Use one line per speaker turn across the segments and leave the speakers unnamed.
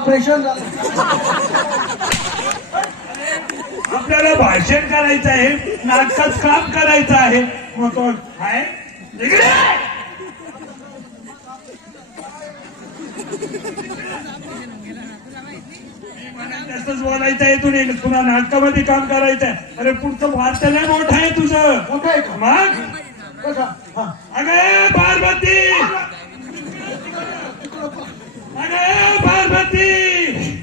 Operation झालं.
आपल्याला भाषण करायचं आहे नाटकात काम करायचं आहे. मग तो आहे तसंच बोलायचं आहे तुला तुला नाटकामध्ये काम करायचं आहे. अरे पुढचं नाही मोठं आहे तुझं.
मोठं आहे का?
मग? अगे पार्वती अगे पार्वती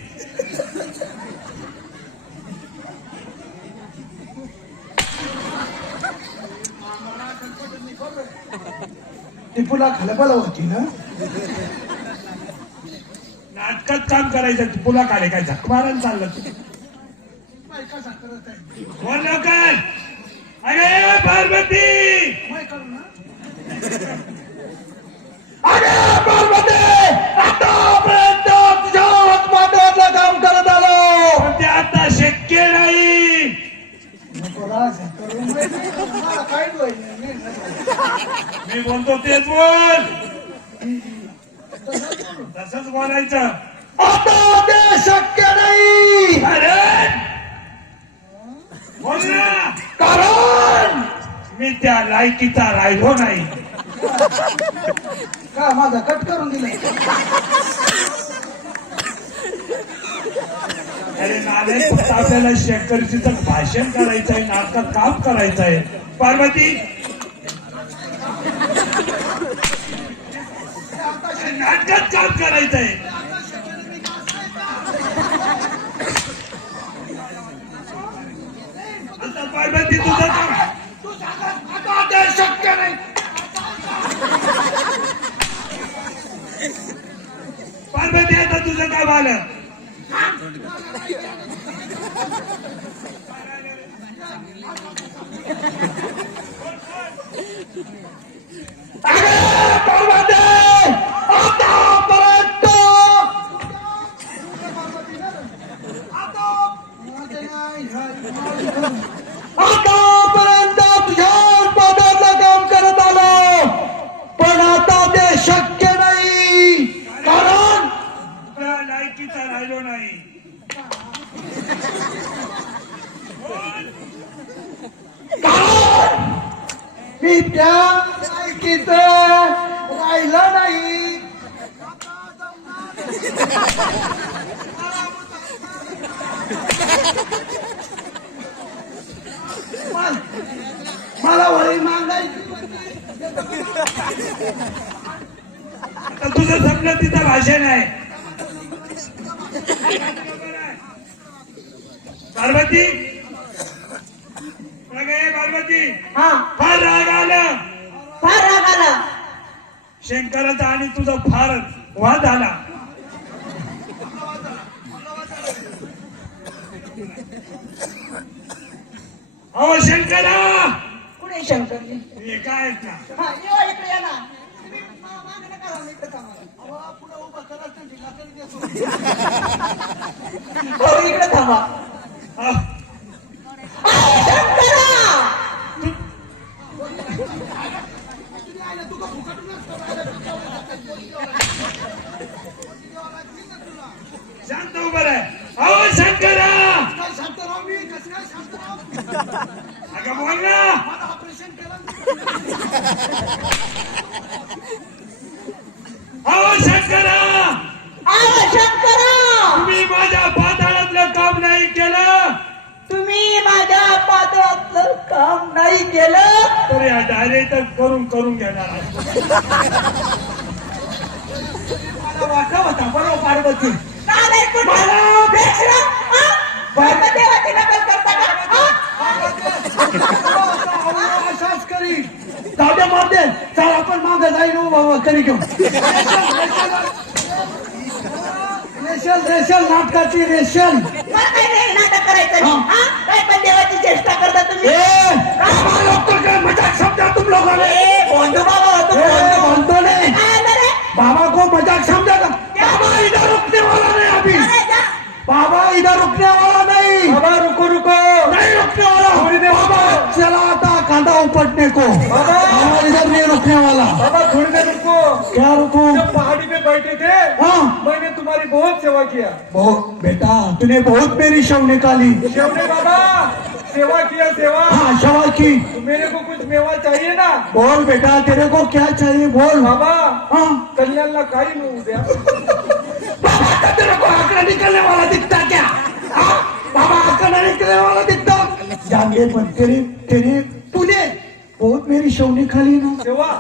ती पुला खाल्या होती ना?
नाटकात काम करायचं तुला काढे काय झक मारायला चाललं तू. कोण लवकर? अगे पार्वती! मी बोलतो तेच बोल. तसंच बोलायचं.
आता ते शक्य नाही.
अरे! बोल ना.
कारण
मी त्या लायकीचा राहिलो नाही.
का माझा कट करून दिला
अरे नाले आपल्याला शेतकरीचं भाषण करायचं आहे नाटकात काम करायचं आहे पार्वती अरे नाटकात काम करायचंय. आता पार्वती तुझं काम
आता शक्य नाही.
पार्वती आता तुझं काम आलं.
मी त्या लायकीच राहिलं नाही. मला- मला वळी मागायची
तुझं समजा तिथं भाषण आहे. पार्वती? पार्वती.
हा.
फार राग आला.
फार राग आला.
शंकराचा आणि तुझा फार वाद आला. अहो शंकरा!
कुठे शंकरजी
हे काय का
इकडे थांबा. हो इकडे थांबा
अह,
शंकरा
शांत उभं अहो शंकरा!
शांतराव मी कसं काय शांतराव
अगं बोल ना!
मला ऑपरेशन केलं
अहो शंकरा!
शंकरा
तुम्ही माझ्या पाताळातलं काम नाही केलं.
तुम्ही माझ्या पात्रातलं काम नाही केलं.
तर या डायरेक्ट करून करून घेणार आहे.
वाटलं होता बरोबर पार्वती? असाच करी चल आपण मागे जाईल बाबा करी घेऊ रेशल रेशल नाटकाची रेशल.
नाटक करायचं नाही. काय पण देवाची चेष्टा करता तुम्ही?
बाबा नहीं
काय आलं रे?
बाबा को मजाक समझा था. बाबा इधर रुकने वाला नहीं अभी.
अरे जा.
बाबा इधर रुकने वाला नहीं.
बाबा रुको रुको.
नहीं रुकने वाला.
थोड़ी देर
बाबा चला था कांधा उपटने को.
बाबा।
बाबा इधर नहीं रुकने वाला.
बाबा थोड़ी देर रुको.
क्या रुको?
जब पहाड़ी पे बैठे थे
हाँ.
मैंने तुम्हारी बहुत किया.
बहुत बेटा तूने बहुत मेरी शव निकाली.
शेवने बाबा. सेवा किया सेवा।
हाँ शवा की।
मेरे को कुछ मेवा चाहिए ना?
बोल बेटा तेरे को क्या चाहिए बोल।
बाबा
हाँ।
कल्याणला काही द्या
बाबा का तेरे को आंकड़ा निकलने वाला दिखता क्या? हाँ? बाबा आंकड़ा निकलने वाला दिखता। जान गए पर तेरे तेरे तूने बहुत मेरी शव निकाली ना।
सेवा।